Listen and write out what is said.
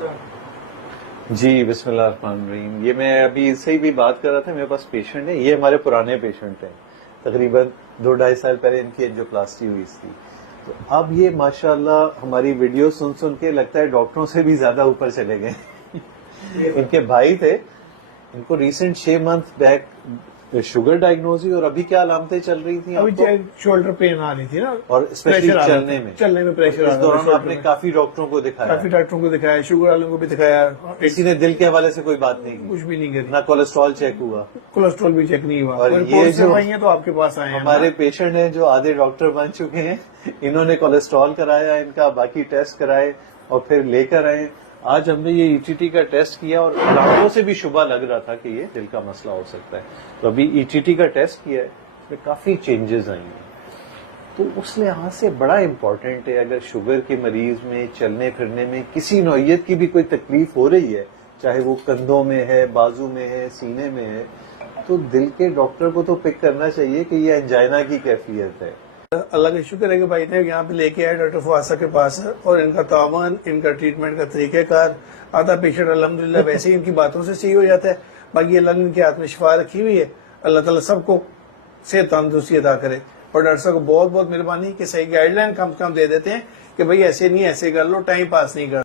جی بسم اللہ الرحمن الرحیم. یہ میں ابھی اس سے بھی بات کر رہا تھا. میرے پاس پیشنٹ ہے, یہ ہمارے پرانے پیشنٹ ہیں, تقریباً 2-2.5 سال پہلے ان کی اینجیوپلاسٹی ہوئی تھی. تو اب یہ ماشاءاللہ ہماری ویڈیو سن سن کے لگتا ہے ڈاکٹروں سے بھی زیادہ اوپر چلے گئے. ان کے بھائی تھے, ان کو recent 6 month back sugar diagnose ہوئی, اور ابھی کیا علامتیں چل رہی تھیں؟ ابھی شولڈر پین آ رہی تھی نا, اور اسپیشلی چلنے میں پریشر. اس دوران آپ نے کافی ڈاکٹروں کو دکھایا, کافی ڈاکٹروں کو دکھایا, شوگر والوں کو بھی دکھایا. کسی نے دل کے حوالے سے کوئی بات نہیں کی, کچھ بھی نہیں کری, نہ کولیسٹرول چیک ہوا, کولیسٹرول بھی چیک نہیں ہوا. اور یہ جو تو آپ کے پاس آئے ہیں ہمارے پیشنٹ ہیں جو آدھے ڈاکٹر بن چکے ہیں, انہوں نے کولیسٹرول کرایا ان کا, باقی ٹیسٹ کرائے اور پھر لے کر آئے. آج ہم نے یہ ای ٹی ٹی کا ٹیسٹ کیا اور ڈاکٹروں سے بھی شبہ لگ رہا تھا کہ یہ دل کا مسئلہ ہو سکتا ہے. تو ابھی ای ٹی ٹی کا ٹیسٹ کیا ہے, اس میں کافی چینجز آئی ہیں. تو اس لحاظ سے بڑا امپورٹنٹ ہے, اگر شوگر کے مریض میں چلنے پھرنے میں کسی نوعیت کی بھی کوئی تکلیف ہو رہی ہے, چاہے وہ کندھوں میں ہے, بازو میں ہے, سینے میں ہے, تو دل کے ڈاکٹر کو تو پک کرنا چاہیے کہ یہ انجائنا کی کیفیت ہے. اللہ کا شکر ہے کہ بھائی نے یہاں پہ لے کے آئے ڈاکٹر فواسا کے پاس, اور ان کا تعاون, ان کا ٹریٹمنٹ کا طریقہ کار, آدھا پیشنٹ الحمدللہ ویسے ہی ان کی باتوں سے صحیح ہو جاتا ہے. باقی اللہ نے ان کے ہاتھ میں شفا رکھی ہوئی ہے. اللہ تعالیٰ سب کو صحت تندرستی عطا کرے, اور ڈاکٹر صاحب کو بہت بہت مہربانی کہ صحیح گائیڈ لائن کم سے کم دے دیتے ہیں کہ بھائی ایسے نہیں, ایسے کر لو, ٹائم پاس نہیں کر